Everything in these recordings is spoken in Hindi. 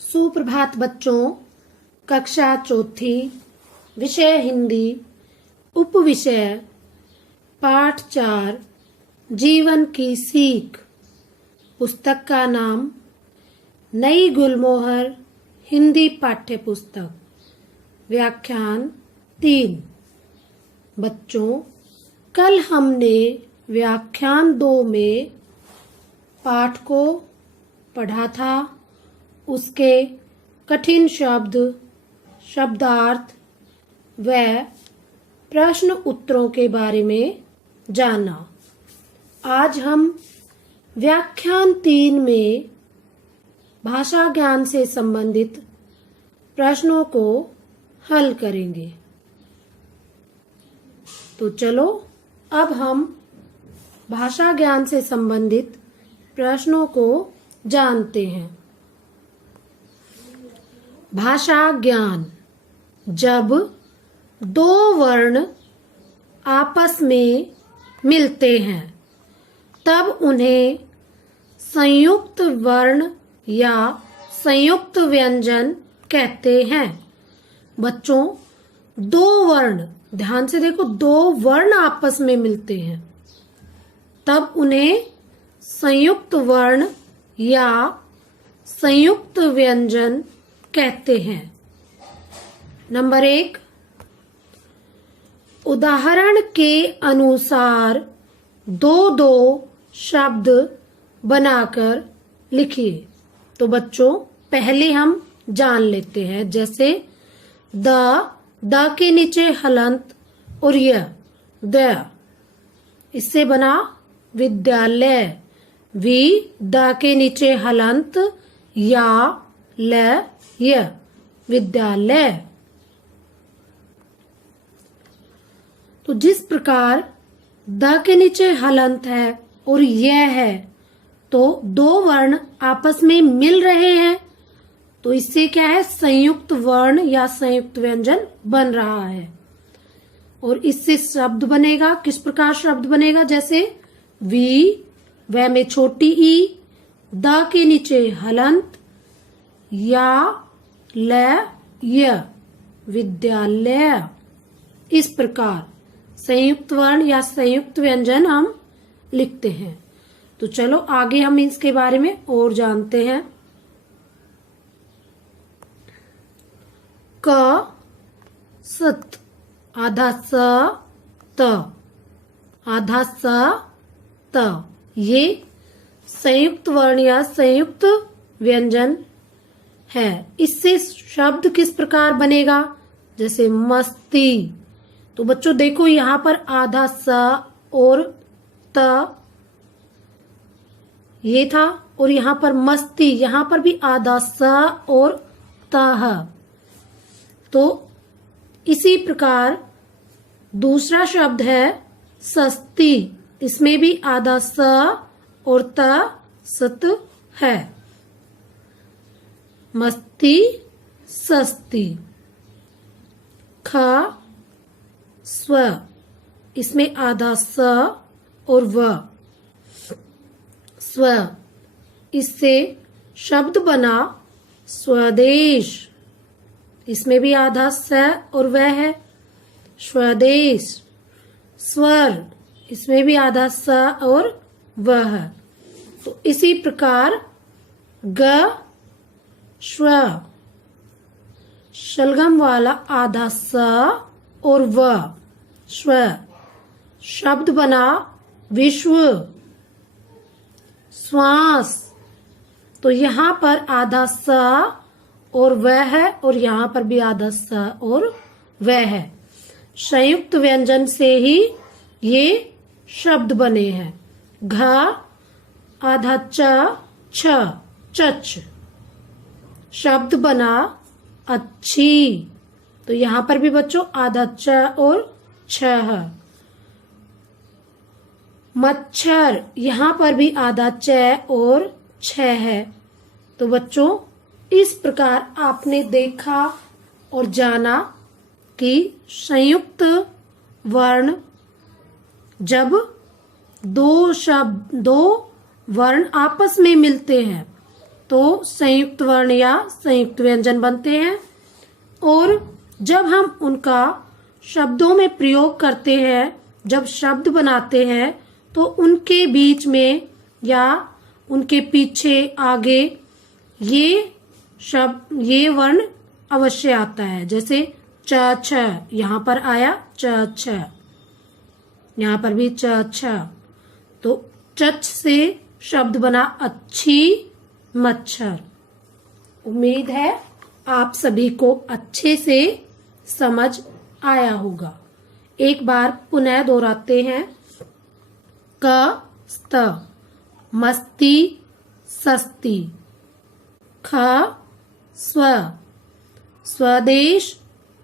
सुप्रभात बच्चों। कक्षा चौथी, विषय हिंदी, उपविषय पाठ 4, जीवन की सीख। पुस्तक का नाम नई गुलमोहर हिंदी पाठ्य पुस्तक। व्याख्यान 3। बच्चों, कल हमने व्याख्यान 2 में पाठ को पढ़ा था। उसके कठिन शब्द, शब्दार्थ व प्रश्न उत्तरों के बारे में जाना। आज हम व्याख्यान 3 में भाषा ज्ञान से संबंधित प्रश्नों को हल करेंगे। तो चलो अब हम भाषा ज्ञान से संबंधित प्रश्नों को जानते हैं। भाषा ज्ञान: जब दो वर्ण आपस में मिलते हैं तब उन्हें संयुक्त वर्ण या संयुक्त व्यंजन कहते हैं। बच्चों, दो वर्ण, ध्यान से देखो, दो वर्ण आपस में मिलते हैं तब उन्हें संयुक्त वर्ण या संयुक्त व्यंजन कहते हैं। नंबर 1, उदाहरण के अनुसार दो शब्द बनाकर लिखिए। तो बच्चों, पहले हम जान लेते हैं। जैसे द के नीचे हलंत और द, इससे बना विद्यालय। द के नीचे हलंत य विद्यालय। तो जिस प्रकार द के नीचे हलंत है और यह है, तो दो वर्ण आपस में मिल रहे हैं, तो इससे क्या है, संयुक्त वर्ण या संयुक्त व्यंजन बन रहा है। और इससे शब्द बनेगा, किस प्रकार शब्द बनेगा? जैसे व में छोटी ई, द के नीचे हलंत, य विद्यालय। इस प्रकार संयुक्त वर्ण या संयुक्त व्यंजन हम लिखते हैं। तो चलो आगे हम इसके बारे में और जानते हैं। क सत, आधा स त, आधा स त, ये संयुक्त वर्ण या संयुक्त व्यंजन है। इससे शब्द किस प्रकार बनेगा? जैसे मस्ती। तो बच्चों देखो, यहाँ पर आधा स और त ये था, और यहाँ पर मस्ती, यहाँ पर भी आधा स और त है। तो इसी प्रकार दूसरा शब्द है सस्ती, इसमें भी आधा स और त सत है। मस्ती, सस्ती। ख स्व, इसमें आधा स और व, स्व। इससे शब्द बना स्वदेश, इसमें भी आधा स और व है, स्वदेश। स्वर, इसमें भी आधा स और व है। तो इसी प्रकार ग श्व, शलगम वाला आधा स और व, श्व। शब्द बना विश्व। श्वास, तो यहाँ पर आधा स और व है, और यहाँ पर भी आधा स और व है। संयुक्त व्यंजन से ही ये शब्द बने हैं। घ आधा च, छ, चच। शब्द बना अच्छी। तो यहाँ पर भी बच्चों आधा च और छ है। मच्छर, यहाँ पर भी आधा च और छ है। तो बच्चों, इस प्रकार आपने देखा और जाना कि संयुक्त वर्ण जब दो वर्ण आपस में मिलते हैं तो संयुक्त वर्ण या संयुक्त व्यंजन बनते हैं। और जब हम उनका शब्दों में प्रयोग करते हैं, जब शब्द बनाते हैं, तो उनके बीच में या उनके पीछे आगे ये वर्ण अवश्य आता है। जैसे च छ, यहाँ पर आया च छ, यहाँ पर भी च छ। तो चच से शब्द बना अच्छी मच्छर। उम्मीद है आप सभी को अच्छे से समझ आया होगा। एक बार पुनः दोहराते हैं। क स्त मस्ती सस्ती। ख स्व स्वदेश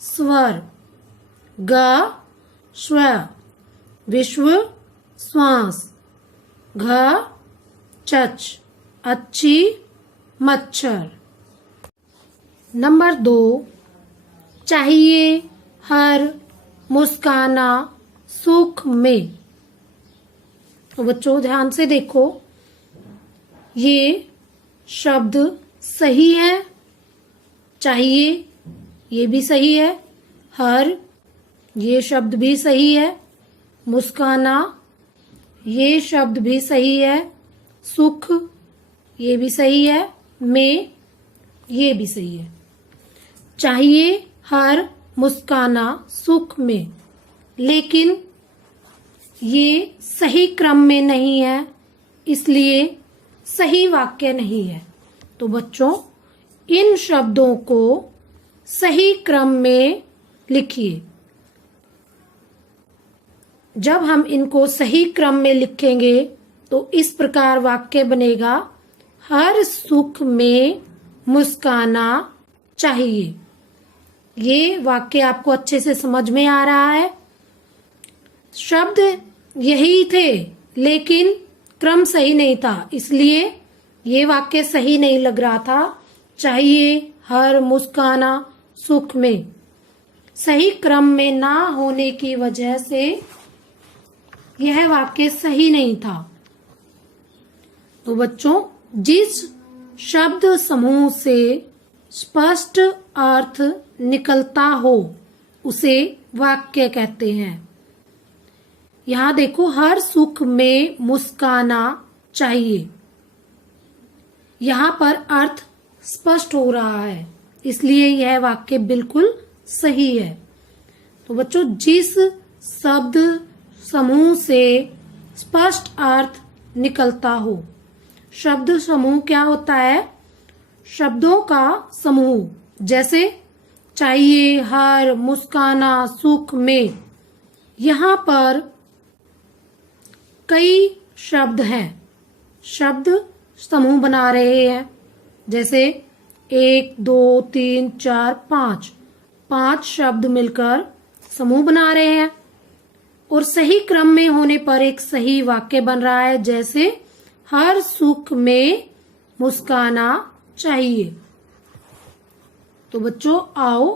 स्वर। ग श्व विश्व श्वास। घ चच अच्छी मच्छर। नंबर 2, चाहिए हर मुस्काना सुख में। तो बच्चों ध्यान से देखो, ये शब्द सही है। चाहिए ये भी सही है, हर ये शब्द भी सही है, मुस्काना ये शब्द भी सही है, सुख ये भी सही है, में ये भी सही है। चाहिए हर मुस्काना सुख में, लेकिन ये सही क्रम में नहीं है, इसलिए सही वाक्य नहीं है। तो बच्चों इन शब्दों को सही क्रम में लिखिए। जब हम इनको सही क्रम में लिखेंगे तो इस प्रकार वाक्य बनेगा, हर सुख में मुस्काना चाहिए। ये वाक्य आपको अच्छे से समझ में आ रहा है। शब्द यही थे लेकिन क्रम सही नहीं था, इसलिए ये वाक्य सही नहीं लग रहा था। चाहिए हर मुस्काना सुख में, सही क्रम में ना होने की वजह से यह वाक्य सही नहीं था। तो बच्चों जिस शब्द समूह से स्पष्ट अर्थ निकलता हो उसे वाक्य कहते हैं। यहाँ देखो, हर सुख में मुस्काना चाहिए, यहाँ पर अर्थ स्पष्ट हो रहा है, इसलिए यह वाक्य बिल्कुल सही है। तो बच्चों जिस शब्द समूह से स्पष्ट अर्थ निकलता हो, शब्द समूह क्या होता है? शब्दों का समूह। जैसे चाहिए हर मुस्काना सुख में, यहाँ पर कई शब्द हैं, शब्द समूह बना रहे हैं। जैसे 1 2 3 4 5 5 शब्द मिलकर समूह बना रहे हैं और सही क्रम में होने पर एक सही वाक्य बन रहा है। जैसे हर सुख में मुस्काना चाहिए। तो बच्चों आओ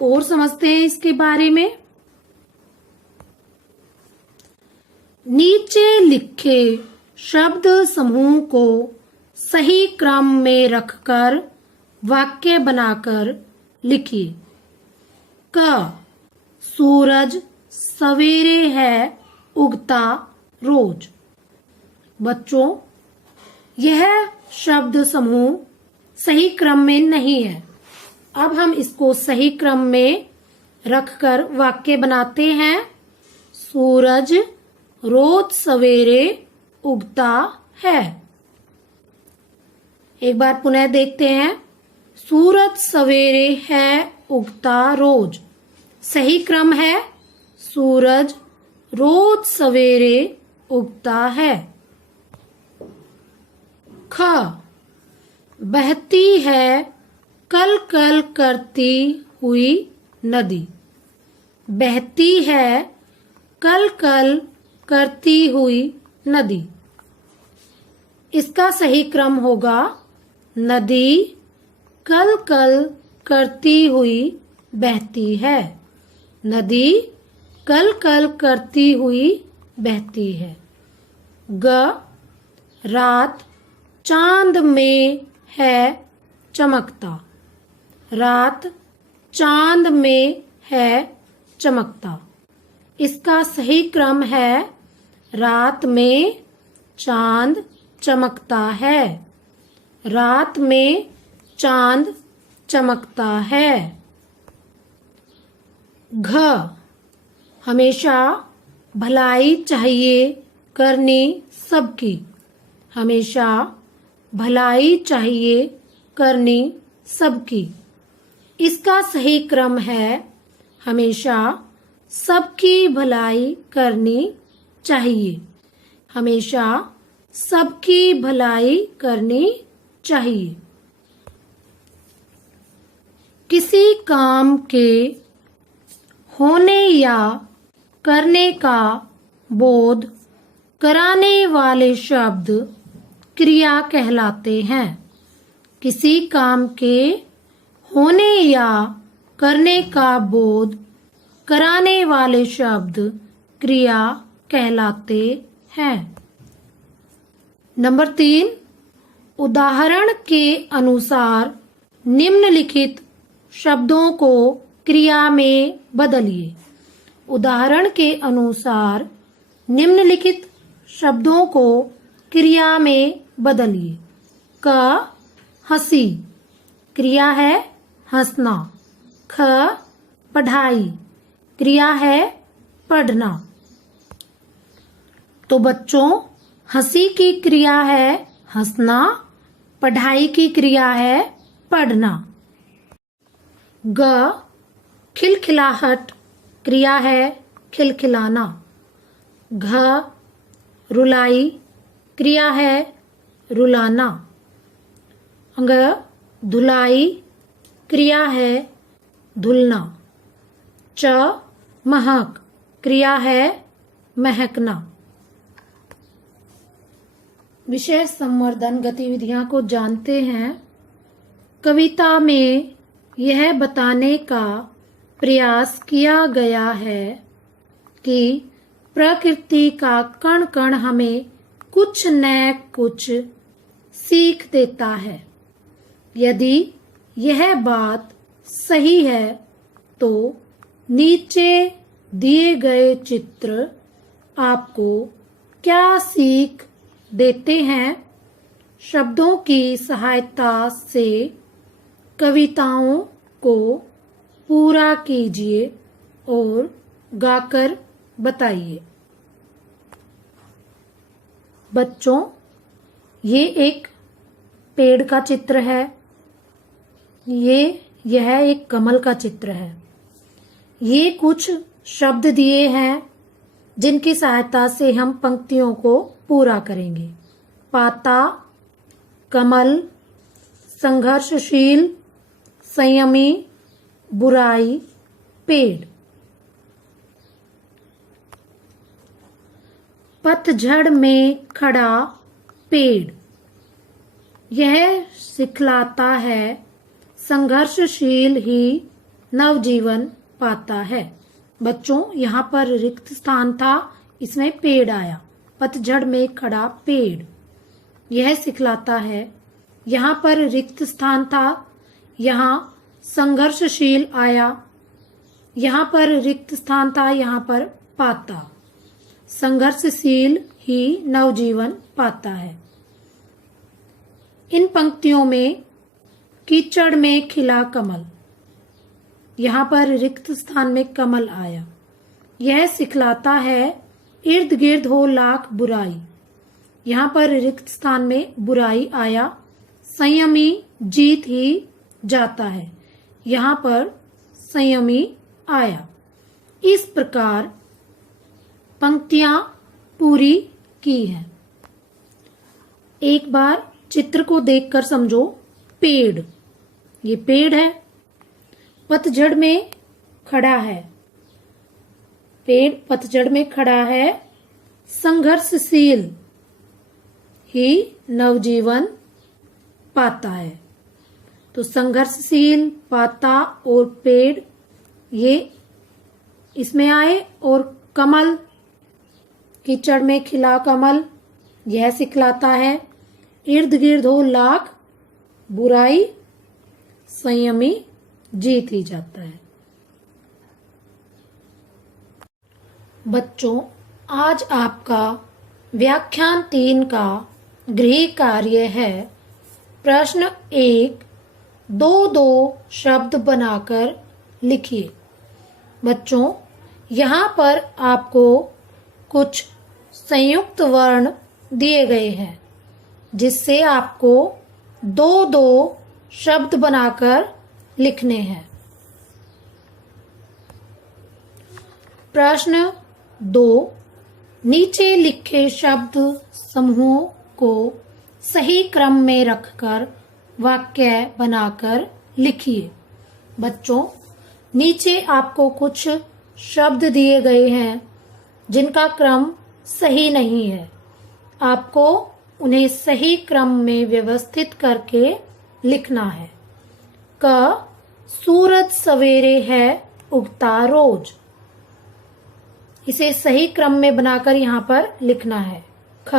और समझते हैं इसके बारे में। नीचे लिखे शब्द समूह को सही क्रम में रखकर वाक्य बनाकर लिखिए। क सूरज सवेरे है उगता रोज। बच्चों यह शब्द समूह सही क्रम में नहीं है। अब हम इसको सही क्रम में रखकर वाक्य बनाते हैं। सूरज रोज सवेरे उगता है। एक बार पुनः देखते हैं। सूरज सवेरे है उगता रोज, सही क्रम है सूरज रोज सवेरे उगता है। ख बहती है कल कल करती हुई नदी। बहती है कल कल करती हुई नदी, इसका सही क्रम होगा नदी कल कल करती हुई बहती है। नदी कल कल करती हुई बहती है। ग रात चांद में है चमकता। रात चांद में है चमकता। इसका सही क्रम है रात में चांद चमकता है। रात में चांद चमकता है। घ हमेशा भलाई चाहिए करनी सबकी। हमेशा भलाई चाहिए करनी सबकी। इसका सही क्रम है हमेशा सबकी भलाई करनी चाहिए। हमेशा सबकी भलाई करनी चाहिए। किसी काम के होने या करने का बोध कराने वाले शब्द क्रिया कहलाते हैं। किसी काम के होने या करने का बोध कराने वाले शब्द क्रिया कहलाते हैं। नंबर 3, उदाहरण के अनुसार निम्नलिखित शब्दों को क्रिया में बदलिए। उदाहरण के अनुसार निम्नलिखित शब्दों को क्रिया में बदलिए। क हंसी, क्रिया है हंसना। ख पढ़ाई, क्रिया है पढ़ना। तो बच्चों, हंसी की क्रिया है हंसना, पढ़ाई की क्रिया है पढ़ना। ग खिलखिलाहट, क्रिया है खिलखिलाना। घ रुलाई, क्रिया है रुलाना। अंग धुलाई, क्रिया है धुलना। च महक, क्रिया है महकना। विषय संवर्धन गतिविधियां को जानते हैं। कविता में यह बताने का प्रयास किया गया है कि प्रकृति का कण कण हमें कुछ न कुछ सीख देता है। यदि यह बात सही है तो नीचे दिए गए चित्र आपको क्या सीख देते हैं? शब्दों की सहायता से कविताओं को पूरा कीजिए और गाकर बताइए। बच्चों, ये एक पेड़ का चित्र है। यह एक कमल का चित्र है। ये कुछ शब्द दिए हैं जिनकी सहायता से हम पंक्तियों को पूरा करेंगे। पाता, कमल, संघर्षशील, संयमी, बुराई, पेड़। पतझड़ में खड़ा पेड़, यह सिखलाता है संघर्षशील ही नवजीवन पाता है। बच्चों, यहाँ पर रिक्त स्थान था, इसमें पेड़ आया। पतझड़ में खड़ा पेड़, यह सिखलाता है। यहाँ पर रिक्त स्थान था, यहाँ संघर्षशील आया। यहाँ पर रिक्त स्थान था, यहाँ पर पाता। संघर्षशील ही नवजीवन पाता है। इन पंक्तियों में कीचड़ में खिला कमल, यहाँ पर रिक्त स्थान में कमल आया। यह सिखलाता है इर्द गिर्द हो लाख बुराई, यहाँ पर रिक्त स्थान में बुराई आया। संयमी जीत ही जाता है, यहाँ पर संयमी आया। इस प्रकार पंक्तियां पूरी की हैं। एक बार चित्र को देखकर समझो। पेड़, ये पेड़ है, पतझड़ में खड़ा है। पेड़ पतझड़ में खड़ा है। संघर्षशील ही नवजीवन पाता है। तो संघर्षशील, पाता और पेड़ ये इसमें आए। और कमल, कीचड़ में खिला कमल, यह सिखलाता है इर्द गिर्द हो लाख बुराई संयमी जीत ही जाता है। बच्चों, आज आपका व्याख्यान 3 का गृह कार्य है। प्रश्न 1, 2-2 शब्द बनाकर लिखिए। बच्चों, यहाँ पर आपको कुछ संयुक्त वर्ण दिए गए हैं, जिससे आपको 2-2 शब्द बनाकर लिखने हैं। प्रश्न 2, नीचे लिखे शब्द समूह को सही क्रम में रखकर वाक्य बनाकर लिखिए। बच्चों, नीचे आपको कुछ शब्द दिए गए हैं जिनका क्रम सही नहीं है। आपको उन्हें सही क्रम में व्यवस्थित करके लिखना है। क, सूरज सवेरे है उगता रोज। इसे सही क्रम में बनाकर यहाँ पर लिखना है। ख,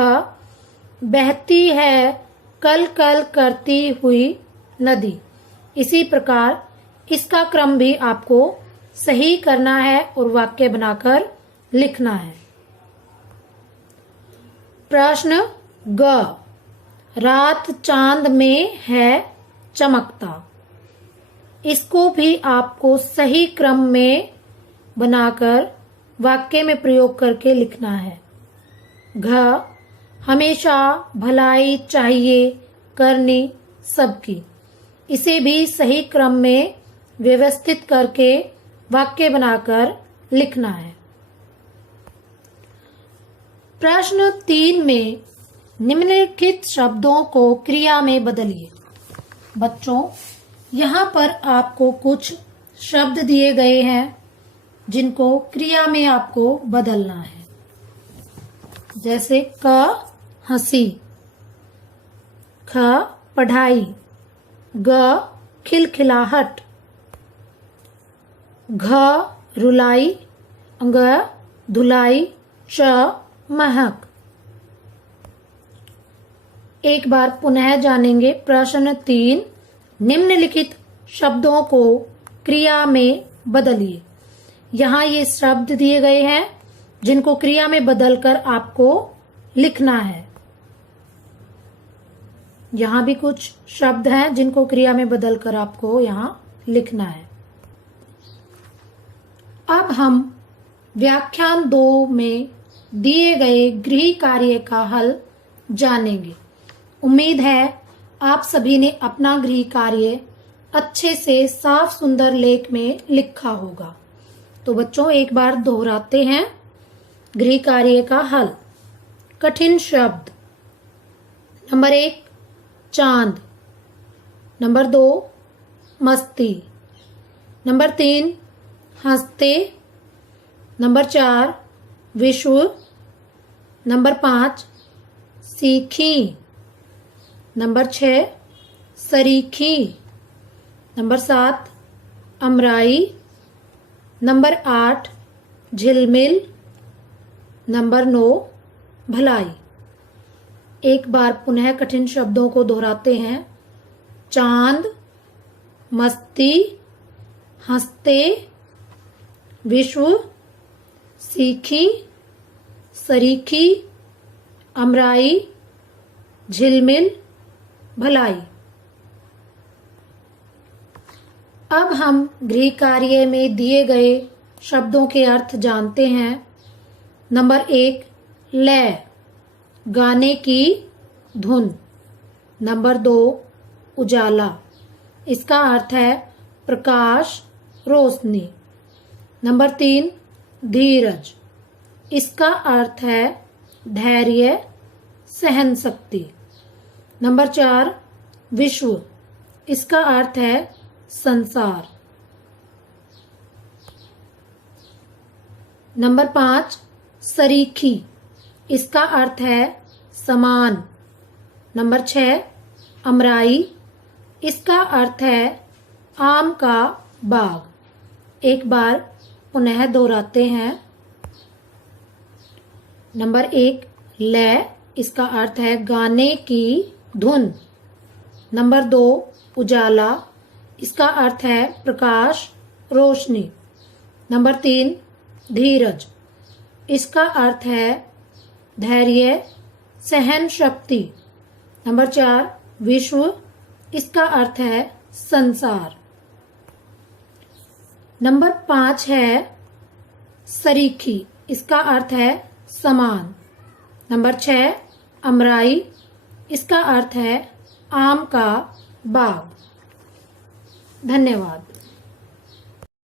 बहती है कल कल करती हुई नदी। इसी प्रकार इसका क्रम भी आपको सही करना है और वाक्य बनाकर लिखना है। प्रश्न ग, रात चांद में है चमकता। इसको भी आपको सही क्रम में बनाकर वाक्य में प्रयोग करके लिखना है। घ, हमेशा भलाई चाहिए करनी सबकी। इसे भी सही क्रम में व्यवस्थित करके वाक्य बनाकर लिखना है। प्रश्न 3 में निम्नलिखित शब्दों को क्रिया में बदलिए। बच्चों, यहाँ पर आपको कुछ शब्द दिए गए हैं जिनको क्रिया में आपको बदलना है। जैसे क, हंसी। ख, पढ़ाई। ग, खिलखिलाहट। घ, रुलाई। ग, धुलाई। च, महक। एक बार पुनः जानेंगे। प्रश्न 3, निम्नलिखित शब्दों को क्रिया में बदलिए। यहाँ ये शब्द दिए गए हैं जिनको क्रिया में बदलकर आपको लिखना है। यहाँ भी कुछ शब्द हैं जिनको क्रिया में बदलकर आपको यहाँ लिखना है। अब हम व्याख्यान 2 में दिए गए गृह कार्य का हल जानेंगे। उम्मीद है आप सभी ने अपना गृह कार्य अच्छे से साफ सुंदर लेख में लिखा होगा। तो बच्चों, एक बार दोहराते हैं गृह कार्य का हल। कठिन शब्द। नंबर 1, चांद। नंबर 2, मस्ती। नंबर 3, हंसते। नंबर 4, विश्व। नंबर 5, सीखी। नंबर 6, सरीखी। नंबर 7, अमराई। नंबर 8, झिलमिल। नंबर 9, भलाई। एक बार पुनः कठिन शब्दों को दोहराते हैं। चांद, मस्ती, हंसते, विश्व, सीखी, सरीखी, अमराई, झिलमिल, भलाई। अब हम गृह कार्य में दिए गए शब्दों के अर्थ जानते हैं। नंबर 1, लय, गाने की धुन। नंबर 2, उजाला। इसका अर्थ है प्रकाश, रोशनी। नंबर 3, धीरज। इसका अर्थ है धैर्य, सहन शक्ति। नंबर 4, विश्व। इसका अर्थ है संसार। नंबर 5, सरीखी। इसका अर्थ है समान। नंबर 6, अमराई। इसका अर्थ है आम का बाग। एक बार पुनः दोहराते हैं। नंबर 1, लय। इसका अर्थ है गाने की धुन। नंबर 2 उजाला, इसका अर्थ है प्रकाश, रोशनी। नंबर 3 धीरज, इसका अर्थ है धैर्य, सहन शक्ति। नंबर 4 विश्व, इसका अर्थ है संसार। नंबर 5 है सरीखी, इसका अर्थ है समान। नंबर 6 अमराई, इसका अर्थ है आम का बाग। धन्यवाद।